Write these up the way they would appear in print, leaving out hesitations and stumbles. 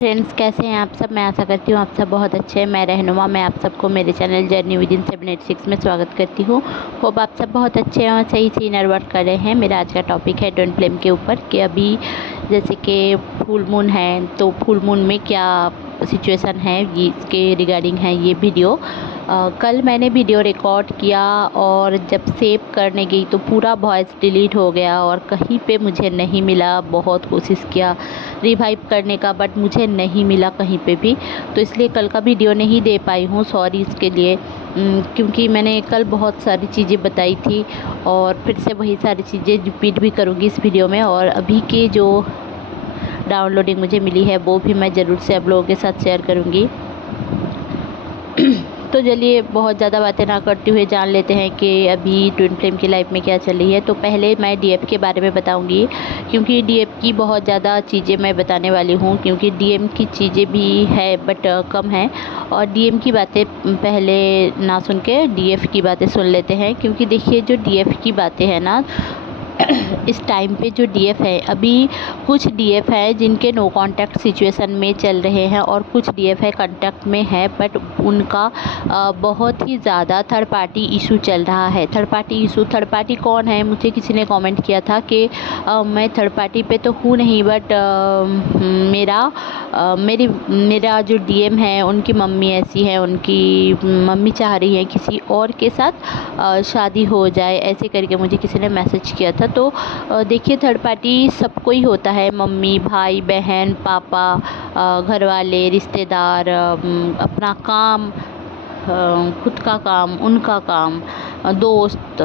Friends, कैसे हैं आप सब। मैं आशा करती हूँ आप सब बहुत अच्छे हैं। मैं रहनुमा, मैं आप सबको मेरे चैनल जर्नी विद इन 786 में स्वागत करती हूँ। होप आप सब बहुत अच्छे हैं और सही से इनर वर्क कर रहे हैं। मेरा आज का टॉपिक है डोंट ब्लेम के ऊपर कि अभी जैसे कि फुल मून है, तो फुल मून में क्या सिचुएशन है, ये इसके रिगार्डिंग है ये वीडियो। कल मैंने वीडियो रिकॉर्ड किया और जब सेव करने गई तो पूरा वॉइस डिलीट हो गया और कहीं पे मुझे नहीं मिला। बहुत कोशिश किया रिवाइव करने का, बट मुझे नहीं मिला कहीं पे भी, तो इसलिए कल का वीडियो नहीं दे पाई हूँ। सॉरी इसके लिए, क्योंकि मैंने कल बहुत सारी चीज़ें बताई थी और फिर से वही सारी चीज़ें रिपीट भी करूँगी इस वीडियो में। और अभी की जो डाउनलोडिंग मुझे मिली है वो भी मैं ज़रूर से आप लोगों के साथ शेयर करूँगी। तो चलिए बहुत ज़्यादा बातें ना करते हुए जान लेते हैं कि अभी ट्विन फ्लेम की लाइफ में क्या चल रही है। तो पहले मैं डीएफ के बारे में बताऊंगी, क्योंकि डीएफ की बहुत ज़्यादा चीज़ें मैं बताने वाली हूँ, क्योंकि डीएम की चीज़ें भी है बट कम है। और डीएम की बातें पहले ना सुन के डीएफ की बातें सुन लेते हैं, क्योंकि देखिए जो डीएफ की बातें हैं ना, इस टाइम पे जो डीएफ है, अभी कुछ डीएफ है जिनके नो कांटेक्ट सिचुएशन में चल रहे हैं और कुछ डीएफ है कांटेक्ट में है, बट उनका बहुत ही ज़्यादा थर्ड पार्टी इशू चल रहा है। Third party issue, third party कौन है? मुझे किसी ने कमेंट किया था कि मैं थर्ड पार्टी पे तो हूँ नहीं, बट मेरा जो डीएम है उनकी मम्मी ऐसी है, उनकी मम्मी चाह रही है किसी और के साथ शादी हो जाए, ऐसे करके मुझे किसी ने मैसेज किया था। तो देखिए थर्ड पार्टी सबको ही होता है, मम्मी, भाई, बहन, पापा, घर वाले, रिश्तेदार, अपना काम, खुद का काम, उनका काम, दोस्त,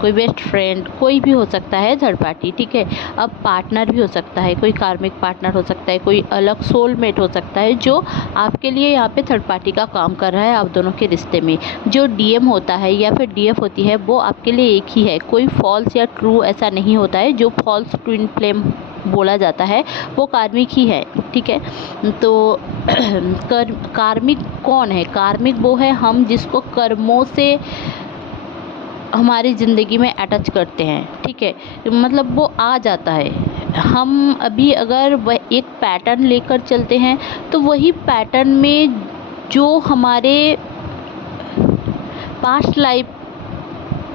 कोई बेस्ट फ्रेंड, कोई भी हो सकता है थर्ड पार्टी, ठीक है। अब पार्टनर भी हो सकता है, कोई कार्मिक पार्टनर हो सकता है, कोई अलग सोलमेट हो सकता है जो आपके लिए यहाँ पे थर्ड पार्टी का काम कर रहा है आप दोनों के रिश्ते में। जो डीएम होता है या फिर डीएफ होती है वो आपके लिए एक ही है, कोई फॉल्स या ट्रू ऐसा नहीं होता है। जो फॉल्स ट्विन फ्लेम बोला जाता है वो कार्मिक ही है, ठीक है। तो कार्मिक कौन है? कार्मिक वो है हम जिसको कर्मों से हमारी ज़िंदगी में अटैच करते हैं, ठीक है। मतलब वो आ जाता है। हम अभी अगर वह एक पैटर्न लेकर चलते हैं तो वही पैटर्न में जो हमारे पास्ट लाइफ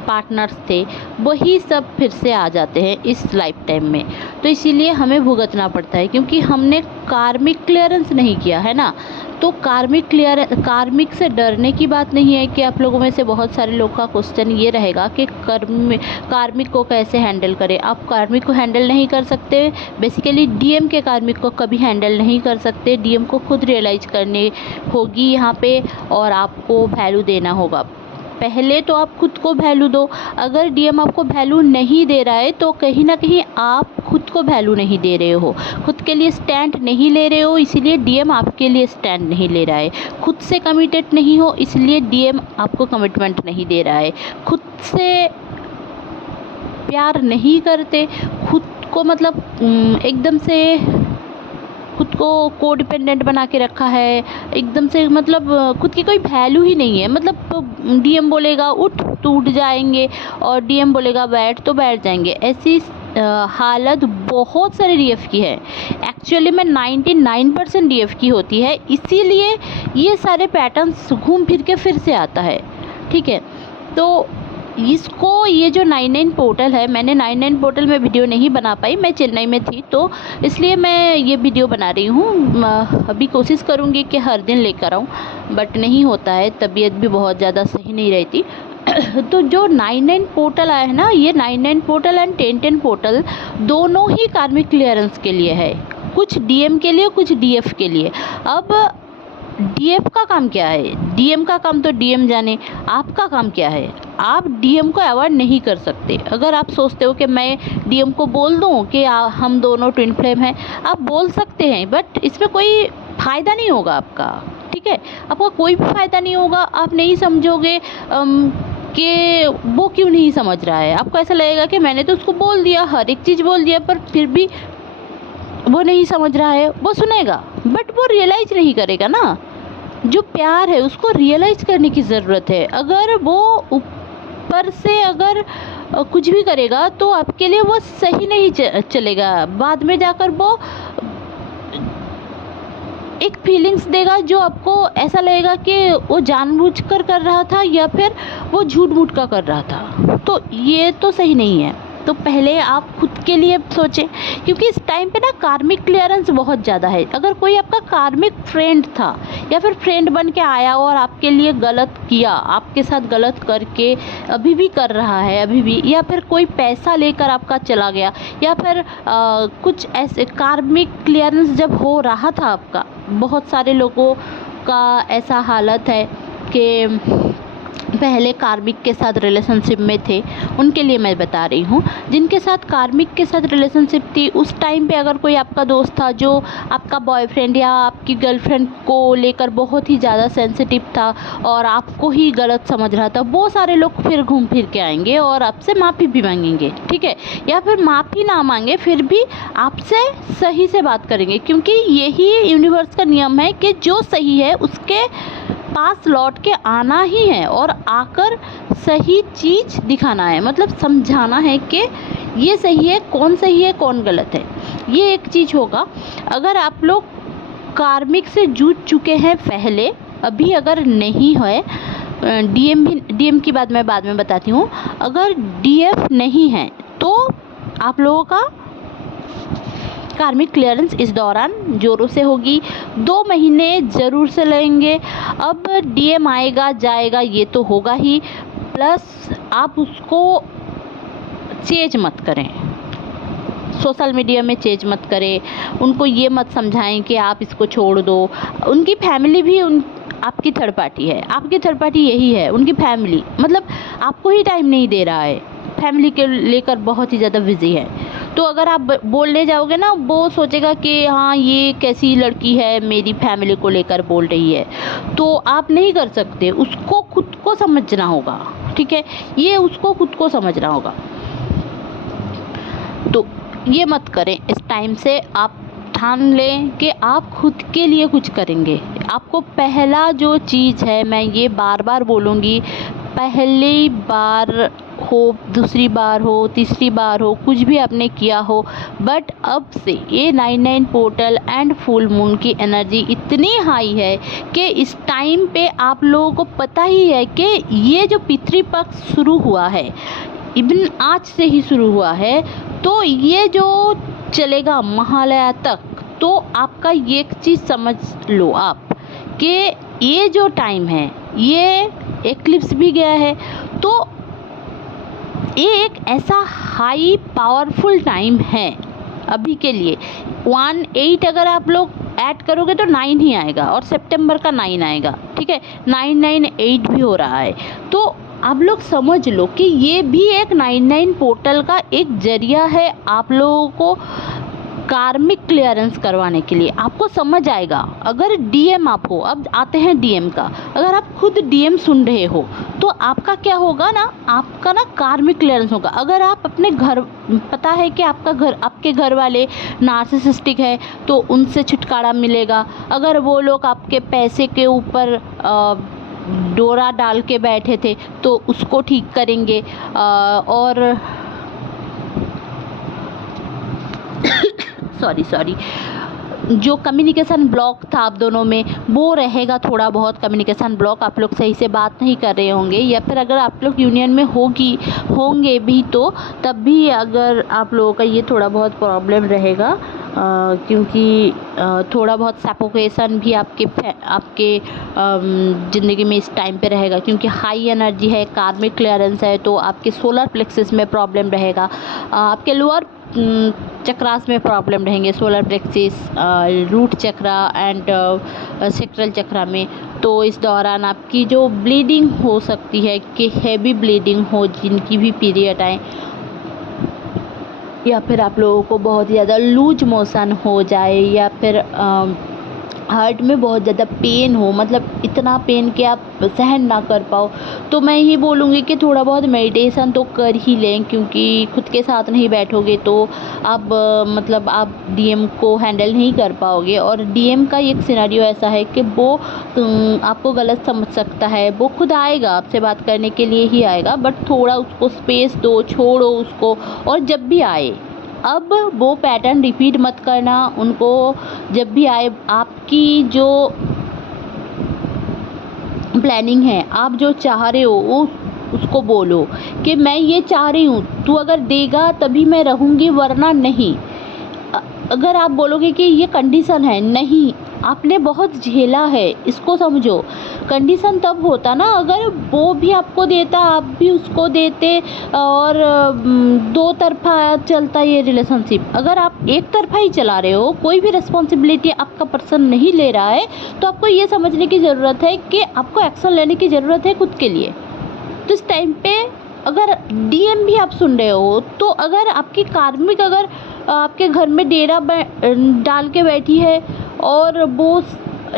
पार्टनर्स थे वही सब फिर से आ जाते हैं इस लाइफ टाइम में। तो इसीलिए हमें भुगतना पड़ता है, क्योंकि हमने कार्मिक क्लियरेंस नहीं किया है ना। तो कार्मिक से डरने की बात नहीं है। कि आप लोगों में से बहुत सारे लोग का क्वेश्चन ये रहेगा कि कार्मिक को कैसे हैंडल करें। आप कार्मिक को हैंडल नहीं कर सकते, बेसिकली डीएम के कार्मिक को कभी हैंडल नहीं कर सकते। डीएम को खुद रियलाइज करनी होगी यहाँ पे, और आपको वैल्यू देना होगा। पहले तो आप खुद को वैल्यू दो। अगर डीएम आपको वैल्यू नहीं दे रहा है तो कहीं ना कहीं आप खुद को वैल्यू नहीं दे रहे हो, खुद के लिए स्टैंड नहीं ले रहे हो, इसलिए डीएम आपके लिए स्टैंड नहीं ले रहा है। खुद से कमिटेड नहीं हो, इसलिए डीएम आपको कमिटमेंट नहीं दे रहा है। खुद से प्यार नहीं करते, खुद को मतलब एकदम से खुद को कोडिपेंडेंट बना के रखा है, एकदम से मतलब खुद की कोई वैल्यू ही नहीं है। मतलब डीएम बोलेगा उठ तो उठ जाएंगे, और डीएम बोलेगा बैठ तो बैठ जाएंगे। ऐसी हालत बहुत सारे डीएफ की है। एक्चुअली में 99% डीएफ की होती है, इसीलिए ये सारे पैटर्न्स घूम फिर के फिर से आता है, ठीक है। तो इसको ये जो 99 पोर्टल है, मैंने 99 पोर्टल में वीडियो नहीं बना पाई, मैं चेन्नई में थी तो इसलिए मैं ये वीडियो बना रही हूँ। अभी कोशिश करूँगी कि हर दिन लेकर आऊँ, बट नहीं होता है, तबीयत भी बहुत ज़्यादा सही नहीं रहती। तो जो 99 पोर्टल आया है ना, ये 99 पोर्टल एंड 1010 पोर्टल दोनों ही कार्मिक क्लियरेंस के लिए है, कुछ डीएम के लिए, कुछ डीएफ के लिए। अब डीएफ का काम क्या है? डीएम का काम तो डीएम जाने, आपका काम क्या है? आप डीएम को अवॉइड नहीं कर सकते। अगर आप सोचते हो कि मैं डीएम को बोल दूं कि हम दोनों ट्विन फ्लेम हैं, आप बोल सकते हैं, बट इसमें कोई फ़ायदा नहीं होगा आपका, ठीक है। आपका कोई भी फ़ायदा नहीं होगा। आप नहीं समझोगे कि वो क्यों नहीं समझ रहा है। आपको ऐसा लगेगा कि मैंने तो उसको बोल दिया, हर एक चीज़ बोल दिया, पर फिर भी वो नहीं समझ रहा है। वो सुनेगा बट वो रियलाइज नहीं करेगा ना। जो प्यार है उसको रियलाइज करने की ज़रूरत है। अगर वो ऊपर से अगर कुछ भी करेगा तो आपके लिए वो सही नहीं चलेगा। बाद में जाकर वो एक फीलिंग्स देगा जो आपको ऐसा लगेगा कि वो जानबूझकर कर रहा था या फिर वो झूठ-मूठ का कर रहा था। तो ये तो सही नहीं है। तो पहले आप खुद के लिए सोचें, क्योंकि इस टाइम पे ना कार्मिक क्लियरेंस बहुत ज़्यादा है। अगर कोई आपका कार्मिक फ्रेंड था या फिर फ्रेंड बन के आया और आपके लिए गलत किया, आपके साथ गलत करके अभी भी कर रहा है अभी भी, या फिर कोई पैसा लेकर आपका चला गया, या फिर कुछ ऐसे कार्मिक क्लियरेंस जब हो रहा था आपका, बहुत सारे लोगों का ऐसा हालत है कि पहले कार्मिक के साथ रिलेशनशिप में थे, उनके लिए मैं बता रही हूँ। जिनके साथ कार्मिक के साथ रिलेशनशिप थी, उस टाइम पे अगर कोई आपका दोस्त था जो आपका बॉयफ्रेंड या आपकी गर्लफ्रेंड को लेकर बहुत ही ज़्यादा सेंसिटिव था और आपको ही गलत समझ रहा था, वो सारे लोग फिर घूम फिर के आएंगे और आपसे माफ़ी भी मांगेंगे, ठीक है, या फिर माफ़ी ना मांगे फिर भी आपसे सही से बात करेंगे, क्योंकि यही यूनिवर्स का नियम है कि जो सही है उसके पास लौट के आना ही है और आकर सही चीज़ दिखाना है, मतलब समझाना है कि ये सही है कौन गलत है। ये एक चीज़ होगा। अगर आप लोग कार्मिक से जूझ चुके हैं पहले, अभी अगर नहीं है, डीएम की बात मैं बाद में बताती हूँ। अगर डीएफ नहीं है तो आप लोगों का कार्मिक क्लियरेंस इस दौरान ज़ोरों से होगी। 2 महीने ज़रूर से लगेंगे। अब डीएम आएगा जाएगा ये तो होगा ही, प्लस आप उसको चेंज मत करें, सोशल मीडिया में चेंज मत करें, उनको ये मत समझाएं कि आप इसको छोड़ दो। उनकी फैमिली भी आपकी थर्ड पार्टी है, आपकी थर्ड पार्टी यही है, उनकी फैमिली, मतलब आपको ही टाइम नहीं दे रहा है, फैमिली के लेकर बहुत ही ज़्यादा बिजी है। तो अगर आप बोलने जाओगे ना, वो सोचेगा कि हाँ ये कैसी लड़की है, मेरी फैमिली को लेकर बोल रही है, तो आप नहीं कर सकते। उसको खुद को समझना होगा, ठीक है, ये उसको खुद को समझना होगा। तो ये मत करें। इस टाइम से आप ठान लें कि आप खुद के लिए कुछ करेंगे। आपको पहला जो चीज़ है, मैं ये बार बार बोलूँगी, पहली बार हो, दूसरी बार हो, तीसरी बार हो, कुछ भी आपने किया हो, बट अब से ये 99 पोर्टल एंड फुल मून की एनर्जी इतनी हाई है कि इस टाइम पे आप लोगों को पता ही है कि ये जो पितृपक्ष शुरू हुआ है, इवन आज से ही शुरू हुआ है, तो ये जो चलेगा महालया तक। तो आपका ये एक चीज़ समझ लो आप कि ये जो टाइम है, ये एक्लिप्स भी गया है, तो ये एक ऐसा हाई पावरफुल टाइम है अभी के लिए। 18 अगर आप लोग ऐड करोगे तो 9 ही आएगा और सितंबर का 9 आएगा, ठीक है, 998 भी हो रहा है। तो आप लोग समझ लो कि ये भी एक 99 पोर्टल का एक जरिया है आप लोगों को कार्मिक क्लियरेंस करवाने के लिए। आपको समझ आएगा अगर डीएम आप हो। अब आते हैं डीएम का। अगर आप खुद डीएम सुन रहे हो तो आपका क्या होगा ना, आपका ना कार्मिक क्लियरेंस होगा। अगर आप अपने घर, पता है कि आपके घर वाले नार्सिसिस्टिक है तो उनसे छुटकारा मिलेगा। अगर वो लोग आपके पैसे के ऊपर डोरा डाल के बैठे थे तो उसको ठीक करेंगे, और सॉरी जो कम्युनिकेशन ब्लॉक था आप दोनों में, वो रहेगा। थोड़ा बहुत कम्युनिकेशन ब्लॉक, आप लोग सही से बात नहीं कर रहे होंगे, या फिर अगर आप लोग यूनियन में होंगे भी तो तब भी अगर आप लोगों का ये थोड़ा बहुत प्रॉब्लम रहेगा, क्योंकि थोड़ा बहुत सफोकेशन भी आपके ज़िंदगी में इस टाइम पे रहेगा, क्योंकि हाई एनर्जी है, कार्मिक क्लियरेंस है, तो आपके सोलर प्लेक्सस में प्रॉब्लम रहेगा, आपके लोअर चक्रास में प्रॉब्लम रहेंगे, solar plexus, root chakra and sacral chakra में। तो इस दौरान आपकी जो ब्लीडिंग हो सकती है कि हेवी ब्लीडिंग हो, जिनकी भी पीरियड आए, या फिर आप लोगों को बहुत ज़्यादा लूज मोशन हो जाए, या फिर हार्ट में बहुत ज़्यादा पेन हो, मतलब इतना पेन कि आप सहन ना कर पाओ, तो मैं ही बोलूँगी कि थोड़ा बहुत मेडिटेशन तो कर ही लें, क्योंकि खुद के साथ नहीं बैठोगे तो आप मतलब आप डीएम को हैंडल नहीं कर पाओगे। और डीएम का एक सिनेरियो ऐसा है कि वो आपको गलत समझ सकता है, वो खुद आएगा आपसे बात करने के लिए ही आएगा, बट थोड़ा उसको स्पेस दो, छोड़ो उसको, और जब भी आए अब वो पैटर्न रिपीट मत करना। उनको जब भी आए, आपकी जो प्लानिंग है, आप जो चाह रहे हो वो उसको बोलो कि मैं ये चाह रही हूँ, तू अगर देगा तभी मैं रहूँगी वरना नहीं। अगर आप बोलोगे कि ये कंडीशन है, नहीं, आपने बहुत झेला है, इसको समझो। कंडीशन तब होता ना अगर वो भी आपको देता, आप भी उसको देते, और दो तरफा चलता ये रिलेशनशिप। अगर आप एक तरफा ही चला रहे हो, कोई भी रिस्पॉन्सिबिलिटी आपका पर्सन नहीं ले रहा है, तो आपको ये समझने की ज़रूरत है कि आपको एक्शन लेने की ज़रूरत है खुद के लिए। तो इस टाइम पे अगर डीएम भी आप सुन रहे हो, तो अगर आपकी कार्मिक अगर आपके घर में डेरा डाल के बैठी है और वो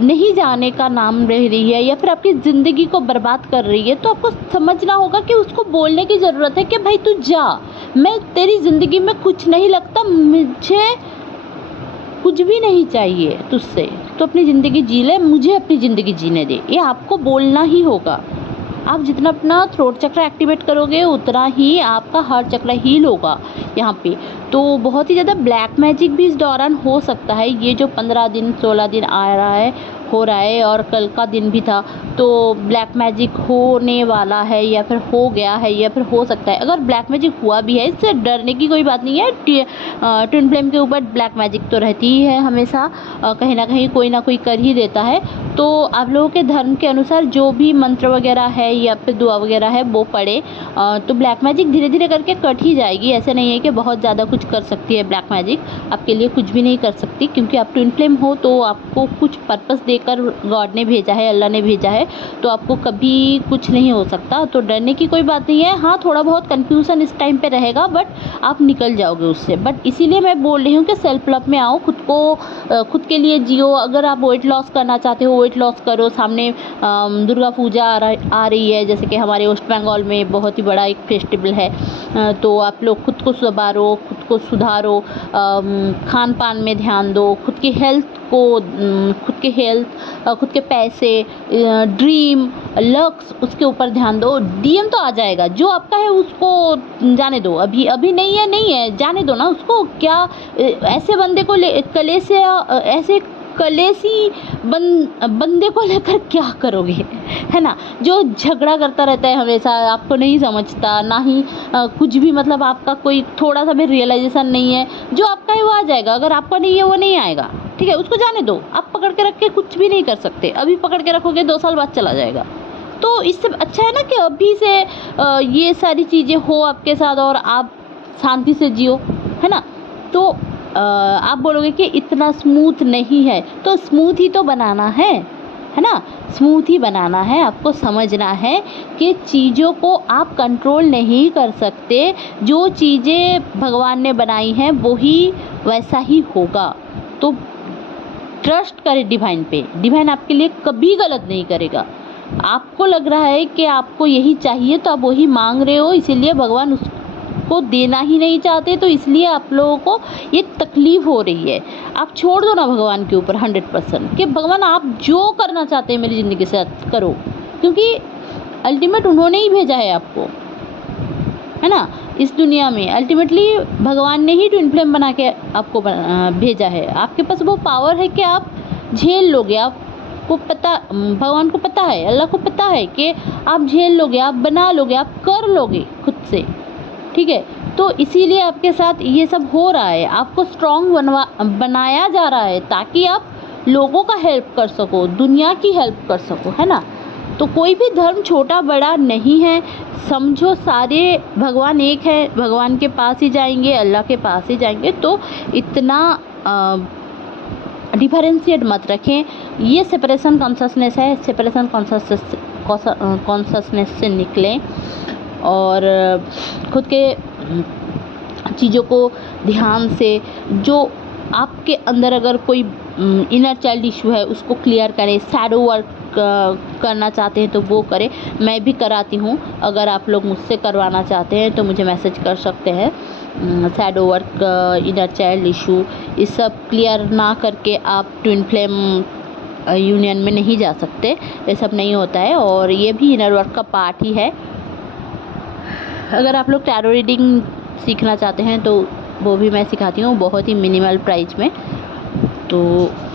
नहीं जाने का नाम रह रही है या फिर आपकी ज़िंदगी को बर्बाद कर रही है, तो आपको समझना होगा कि उसको बोलने की ज़रूरत है कि भाई तू जा, मैं तेरी ज़िंदगी में कुछ नहीं लगता, मुझे कुछ भी नहीं चाहिए तुझसे, तो अपनी ज़िंदगी जी ले, मुझे अपनी ज़िंदगी जीने दे। ये आपको बोलना ही होगा। आप जितना अपना थ्रोट चक्र एक्टिवेट करोगे उतना ही आपका हार्ट चक्र हील होगा यहाँ पे। तो बहुत ही ज़्यादा ब्लैक मैजिक भी इस दौरान हो सकता है। ये जो 15 दिन 16 दिन आ रहा है, हो रहा है, और कल का दिन भी था, तो ब्लैक मैजिक होने वाला है या फिर हो गया है या फिर हो सकता है। अगर ब्लैक मैजिक हुआ भी है, इससे डरने की कोई बात नहीं है। ट्विन फ्लेम के ऊपर ब्लैक मैजिक तो रहती ही है हमेशा, कहीं ना कहीं कोई ना कोई कर ही देता है। तो आप लोगों के धर्म के अनुसार जो भी मंत्र वगैरह है या फिर दुआ वगैरह है वो पढ़े, तो ब्लैक मैजिक धीरे धीरे करके कट ही जाएगी। ऐसे नहीं है कि बहुत ज़्यादा कुछ कर सकती है ब्लैक मैजिक, आपके लिए कुछ भी नहीं कर सकती, क्योंकि आप ट्विन फ्लेम हो तो आपको कुछ पर्पस देकर गॉड ने भेजा है, अल्लाह ने भेजा है, तो आपको कभी कुछ नहीं हो सकता। तो डरने की कोई बात नहीं है। हाँ, थोड़ा बहुत कन्फ्यूज़न इस टाइम पे रहेगा, बट आप निकल जाओगे उससे। बट इसीलिए मैं बोल रही हूँ कि सेल्फ लव में आओ, खुद को खुद के लिए जियो। अगर आप वेट लॉस करना चाहते हो, वेट लॉस करो। सामने दुर्गा पूजा आ रही है, जैसे कि हमारे वेस्ट बंगाल में बहुत ही बड़ा एक फेस्टिवल है, तो आप लोग खुद को संवारो, खुद को सुधारो, खान पान में ध्यान दो, खुद की हेल्थ को, खुद के हेल्थ, खुद के पैसे, ड्रीम, लक्स, उसके ऊपर ध्यान दो। डीएम तो आ जाएगा, जो आपका है उसको जाने दो। अभी अभी नहीं है, जाने दो ना उसको। क्या ऐसे बंदे को कले से ऐसे कलेसी बंदे को लेकर क्या करोगे, है ना, जो झगड़ा करता रहता है हमेशा, आपको नहीं समझता, ना ही कुछ भी, मतलब आपका कोई थोड़ा सा भी रियलाइजेशन नहीं है। जो आपका है वो आ जाएगा, अगर आपका नहीं है वो नहीं आएगा, ठीक है, उसको जाने दो। आप पकड़ के रख के कुछ भी नहीं कर सकते। अभी पकड़ के रखोगे 2 साल बाद चला जाएगा। तो इससे अच्छा है ना कि अभी से ये सारी चीज़ें हो आपके साथ और आप शांति से जियो, है ना। तो आप बोलोगे कि इतना स्मूथ नहीं है, तो स्मूथ ही तो बनाना है ना, स्मूथ ही बनाना है। आपको समझना है कि चीज़ों को आप कंट्रोल नहीं कर सकते। जो चीज़ें भगवान ने बनाई हैं वही वैसा ही होगा। तो ट्रस्ट करें डिवाइन पे, डिवाइन आपके लिए कभी गलत नहीं करेगा। आपको लग रहा है कि आपको यही चाहिए तो आप वही मांग रहे हो, इसीलिए भगवान उसको देना ही नहीं चाहते, तो इसलिए आप लोगों को ये तकलीफ़ हो रही है। आप छोड़ दो ना भगवान के ऊपर 100% कि भगवान आप जो करना चाहते हैं मेरी ज़िंदगी से करो, क्योंकि अल्टीमेट उन्होंने ही भेजा है आपको, है ना, इस दुनिया में। अल्टीमेटली भगवान ने ही ट्विन फ्लेम बना के आपको भेजा है। आपके पास वो पावर है कि आप झेल लोगे। आपको पता, भगवान को पता है, अल्लाह को पता है कि आप झेल लोगे, आप बना लोगे, आप कर लोगे खुद से, ठीक है। तो इसीलिए आपके साथ ये सब हो रहा है। आपको स्ट्रॉन्ग बनाया जा रहा है ताकि आप लोगों का हेल्प कर सको, दुनिया की हेल्प कर सको, है ना। तो कोई भी धर्म छोटा बड़ा नहीं है, समझो सारे भगवान एक है, भगवान के पास ही जाएंगे, अल्लाह के पास ही जाएंगे। तो इतना डिफरेंशिएट मत रखें। ये सेपरेशन कॉन्शसनेस है, सेपरेशन कॉन्शसनेस से निकलें और खुद के चीज़ों को ध्यान से, जो आपके अंदर अगर कोई इनर चाइल्ड इशू है उसको क्लियर करें। शैडो वर्क करना चाहते हैं तो वो करें, मैं भी कराती हूँ। अगर आप लोग मुझसे करवाना चाहते हैं तो मुझे मैसेज कर सकते हैं। Shadow work, inner child issue, ये सब क्लियर ना करके आप ट्विन फ्लेम यूनियन में नहीं जा सकते, ये सब नहीं होता है। और ये भी इनर वर्क का पार्ट ही है। अगर आप लोग टैरो रीडिंग सीखना चाहते हैं तो वो भी मैं सिखाती हूँ बहुत ही मिनिमल प्राइस में। तो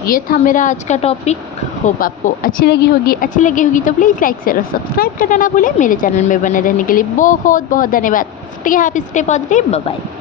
ये था मेरा आज का टॉपिक। होप आपको अच्छी लगी होगी तो प्लीज़ लाइक शेयर और सब्सक्राइब करना ना भूलें। मेरे चैनल में बने रहने के लिए बहुत बहुत धन्यवाद। Stay happy, stay positive, bye bye.